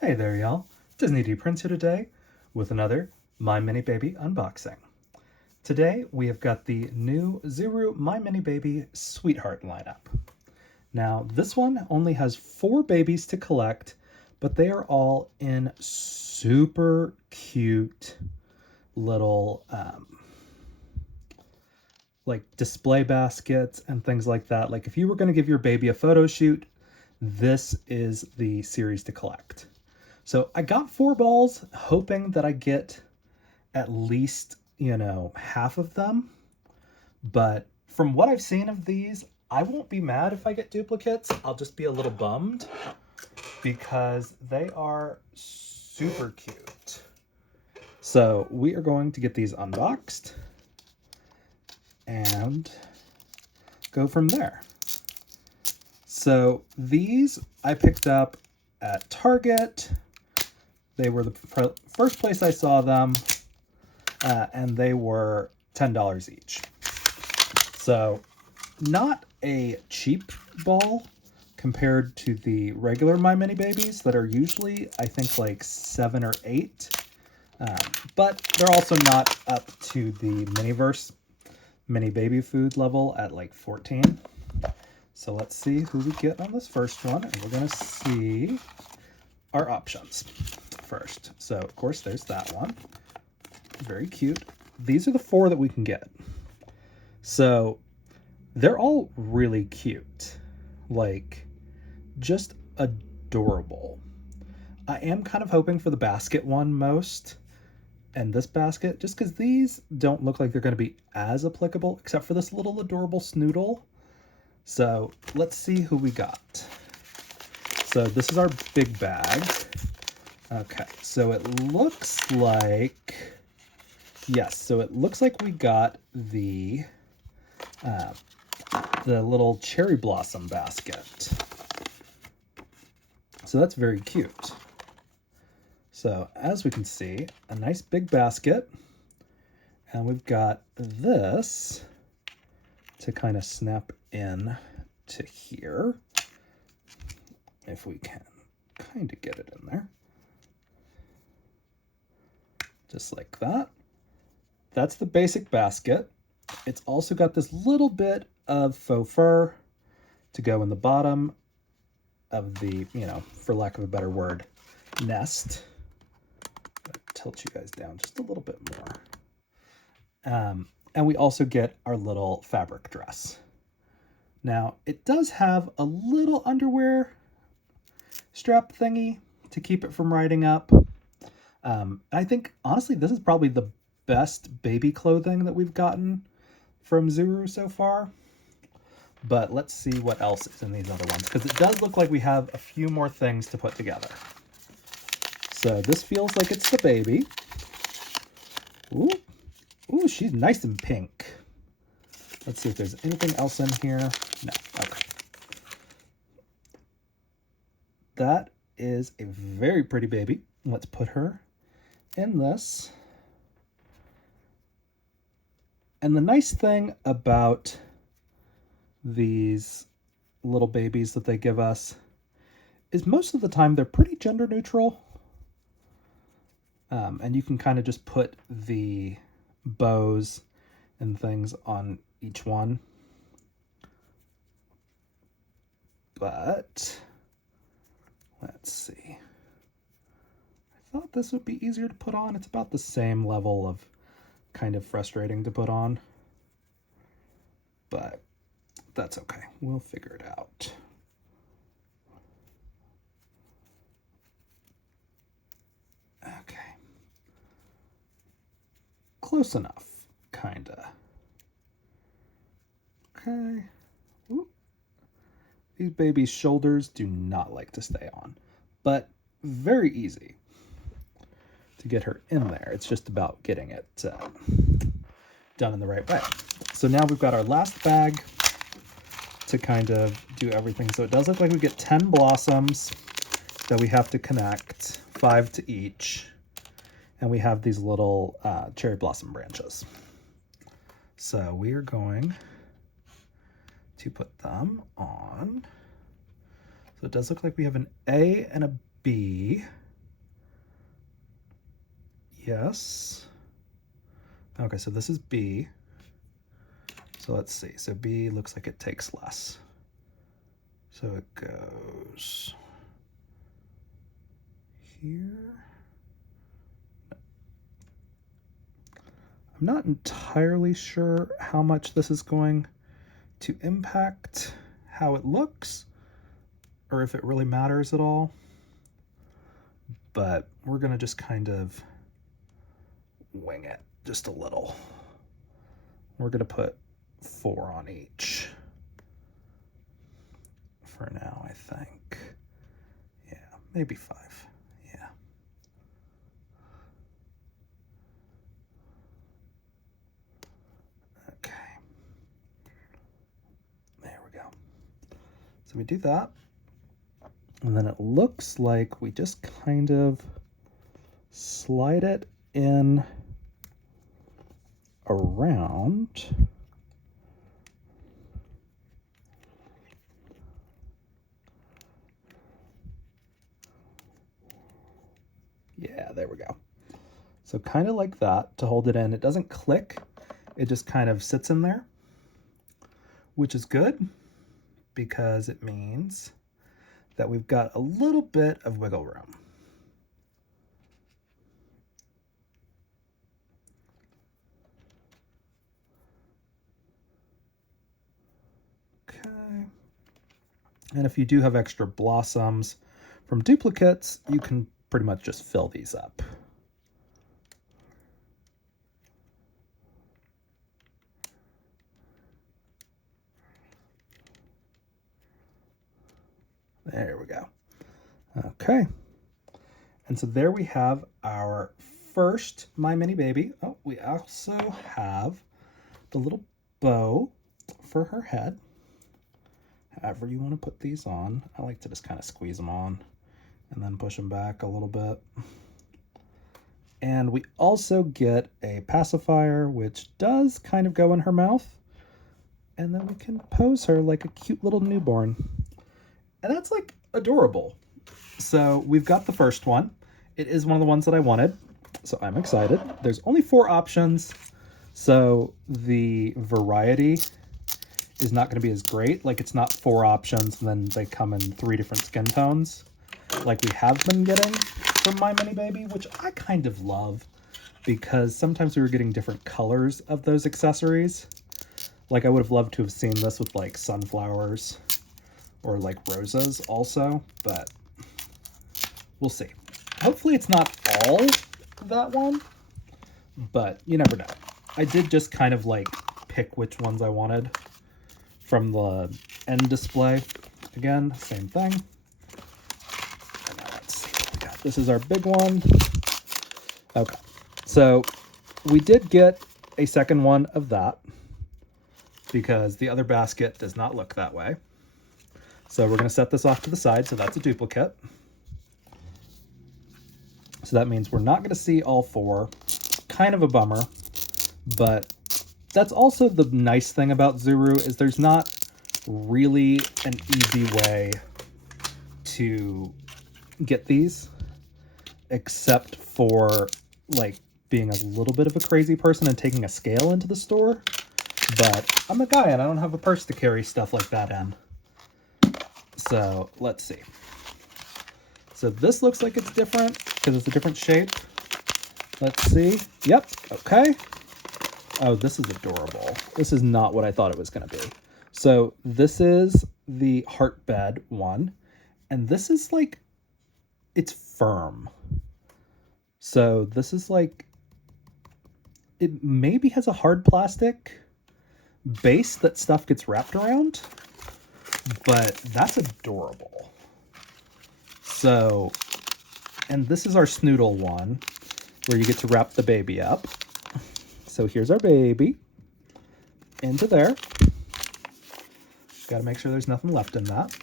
Hey there, y'all. Disney D Prince here today with another My Mini Baby unboxing. Today we have got the new Zuru My Mini Baby Sweetheart lineup. Now, this one only has 4 babies to collect, but they are all in super cute little like display baskets and things like that. Like if you were going to give your baby a photo shoot, this is the series to collect. So I got 4 balls, hoping that I get at least, half of them. But from what I've seen of these, I won't be mad if I get duplicates. I'll just be a little bummed because they are super cute. So we are going to get these unboxed and go from there. So these I picked up at Target. They were the first place I saw them, and they were $10 each. So not a cheap ball compared to the regular My Mini Babies that are usually, I think, like 7 or 8. But they're also not up to the Miniverse Mini Baby Food level at like 14. So let's see who we get on this first one, and we're going to see our options first. So, of course, there's that one. Very cute. These are the 4 that we can get. So, they're all really cute. Like, just adorable. I am kind of hoping for the basket one most, and this basket, just because these don't look like they're going to be as applicable, except for this little adorable snoodle. So, let's see who we got. So, this is our big bag. Okay, so it looks like, yes, so it looks like we got the little cherry blossom basket. So that's very cute. So as we can see, a nice big basket, and we've got this to kind of snap in to here, if we can kind of get it in there. Just like that. That's the basic basket. It's also got this little bit of faux fur to go in the bottom of the, for lack of a better word, nest. Tilt you guys down just a little bit more. And we also get our little fabric dress. Now, it does have a little underwear strap thingy to keep it from riding up. I think, honestly, this is probably the best baby clothing that we've gotten from Zuru so far. But let's see what else is in these other ones, because it does look like we have a few more things to put together. So this feels like it's the baby. Ooh, ooh, she's nice and pink. Let's see if there's anything else in here. No, okay. That is a very pretty baby. Let's put her in this. And the nice thing about these little babies that they give us is most of the time they're pretty gender neutral. And you can kind of just put the bows and things on each one. But let's see. I thought this would be easier to put on. It's about the same level of kind of frustrating to put on. But that's okay. We'll figure it out. Okay. Close enough, kinda. Okay. Ooh. These babies' shoulders do not like to stay on, but very easy to get her in there. It's just about getting it done in the right way. So now we've got our last bag to kind of do everything. So it does look like we get 10 blossoms that we have to connect, 5 to each. And we have these little cherry blossom branches. So we are going to put them on. So it does look like we have an A and a B. guess. Okay, so this is B. So let's see. So B looks like it takes less. So it goes here. I'm not entirely sure how much this is going to impact how it looks or if it really matters at all. But we're going to just kind of wing it just a little. We're going to put 4 on each for now, I think. Yeah, maybe 5. Yeah. Okay. There we go. So we do that. And then it looks like we just kind of slide it in around. Yeah, there we go. So kind of like that to hold it in. It doesn't click. It just kind of sits in there, which is good because it means that we've got a little bit of wiggle room. Okay. And if you do have extra blossoms from duplicates, you can pretty much just fill these up. There we go. Okay. And so there we have our first My Mini Baby. Oh, we also have the little bow for her head. However you want to put these on. I like to just kind of squeeze them on and then push them back a little bit. And we also get a pacifier, which does kind of go in her mouth. And then we can pose her like a cute little newborn. And that's like adorable. So we've got the first one. It is one of the ones that I wanted. So I'm excited. There's only 4 options. So the variety is not going to be as great. Like it's not 4 options and then they come in 3 different skin tones like we have been getting from My Mini Baby, which I kind of love because sometimes we were getting different colors of those accessories. Like I would have loved to have seen this with like sunflowers or like roses also, but we'll see. Hopefully it's not all that one, but you never know. I did just kind of like pick which ones I wanted from the end display. Again, same thing. And now let's see what we got. This is our big one. Okay, so we did get a second one of that because the other basket does not look that way. So we're going to set this off to the side, so that's a duplicate. So that means we're not going to see all 4. Kind of a bummer, but that's also the nice thing about Zuru is there's not really an easy way to get these, except for like being a little bit of a crazy person and taking a scale into the store. But I'm a guy and I don't have a purse to carry stuff like that in. So let's see. So this looks like it's different because it's a different shape. Let's see. Yep. Okay. Oh, this is adorable. This is not what I thought it was going to be. So this is the heart bed one. And this is like, it's firm. So this is like, it maybe has a hard plastic base that stuff gets wrapped around. But that's adorable. So, and this is our snoodle one, where you get to wrap the baby up. So here's our baby. Into there. Got to make sure there's nothing left in that.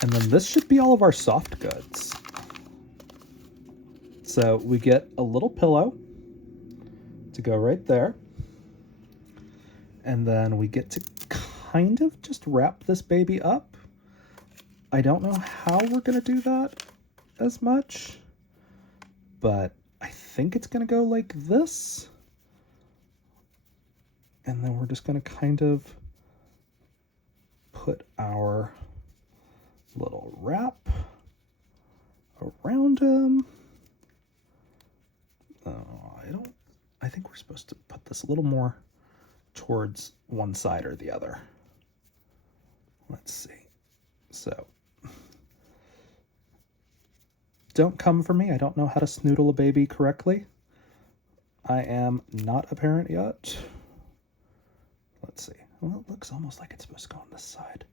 And then this should be all of our soft goods. So we get a little pillow to go right there. And then we get to kind of just wrap this baby up. I don't know how we're going to do that as much, but I think it's going to go like this. And then we're just going to kind of put our little wrap around him. I think we're supposed to put this a little more towards one side or the other. Let's see. So, don't come for me. I don't know how to snoodle a baby correctly. I am not a parent yet. Let's see. Well, it looks almost like it's supposed to go on this side.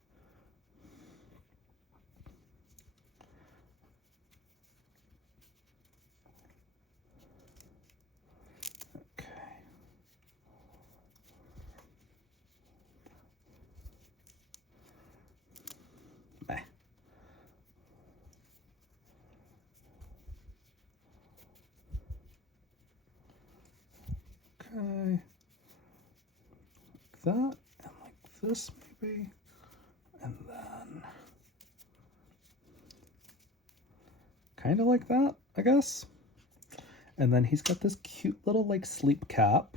Okay, like that, and like this maybe, and then kind of like that, I guess. And then he's got this cute little like sleep cap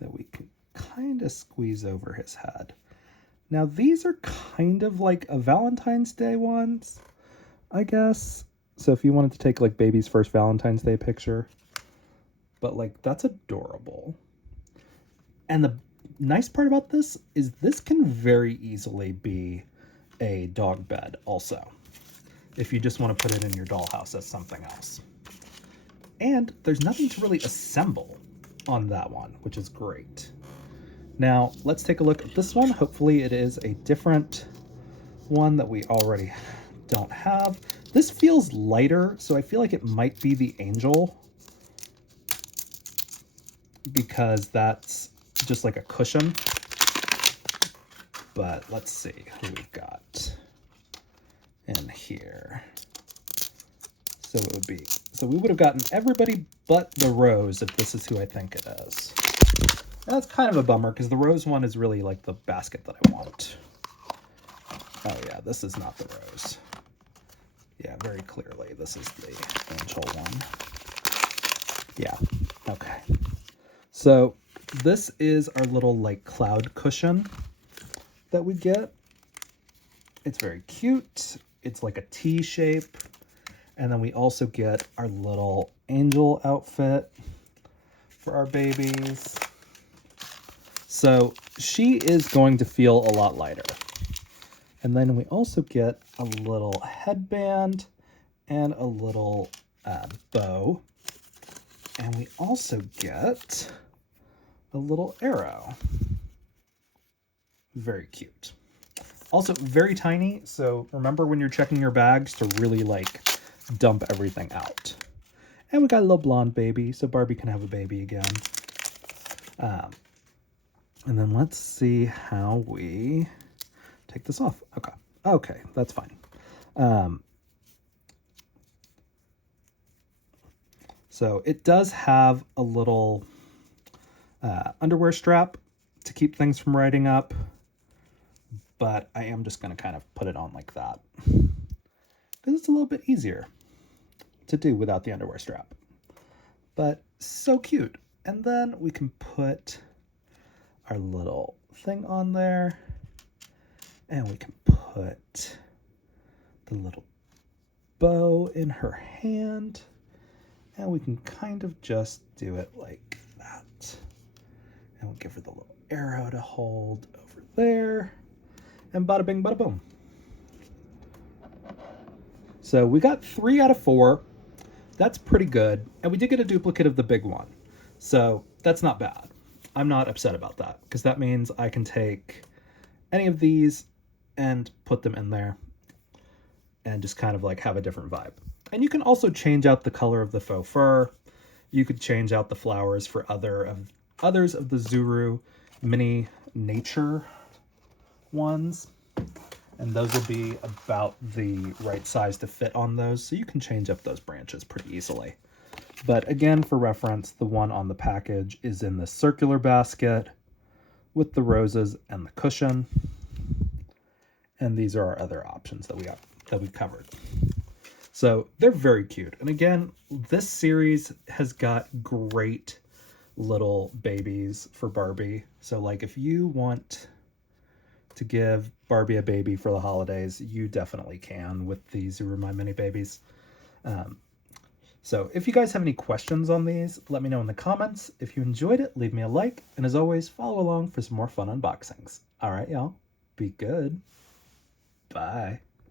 that we can kind of squeeze over his head. Now these are kind of like a Valentine's Day ones, I guess. So if you wanted to take like baby's first Valentine's Day picture, but like that's adorable. And the nice part about this is this can very easily be a dog bed also, if you just want to put it in your dollhouse as something else. And there's nothing to really assemble on that one, which is great. Now let's take a look at this one. Hopefully it is a different one that we already don't have. This feels lighter, so I feel like it might be the Angel, because that's just like a cushion. But let's see who we've got in here. So it would be, so we would have gotten everybody but the Rose if this is who I think it is. And that's kind of a bummer because the Rose one is really like the basket that I want. Oh yeah, this is not the Rose. Yeah, very clearly this is the Angel one. Yeah, okay. So this is our little like cloud cushion that we get. It's very cute. It's like a T shape. And then we also get our little angel outfit for our babies. So she is going to feel a lot lighter. And then we also get a little headband and a little bow. And we also get a little arrow. Very cute. Also very tiny, so remember when you're checking your bags to really like dump everything out. And we got a little blonde baby, so Barbie can have a baby again. And then let's see how we take this off. Okay, that's fine. So it does have a little underwear strap to keep things from riding up, but I am just going to kind of put it on like that because it's a little bit easier to do without the underwear strap. But so cute. And then we can put our little thing on there, and we can put the little bow in her hand, and we can kind of just do it like that. And we'll give her the little arrow to hold over there, and bada bing, bada boom. So we got 3 out of 4. That's pretty good. And we did get a duplicate of the big one. So that's not bad. I'm not upset about that because that means I can take any of these and put them in there and just kind of like have a different vibe. And you can also change out the color of the faux fur. You could change out the flowers for others of the Zuru mini nature ones. And those will be about the right size to fit on those. So you can change up those branches pretty easily. But again, for reference, the one on the package is in the circular basket with the roses and the cushion. And these are our other options that we covered. So they're very cute. And again, this series has got great little babies for Barbie. So like if you want to give Barbie a baby for the holidays, you definitely can with the Zuru My Mini Babies. So if you guys have any questions on these, let me know in the comments. If you enjoyed it, leave me a like. And as always, follow along for some more fun unboxings. All right, y'all. Be good. Bye.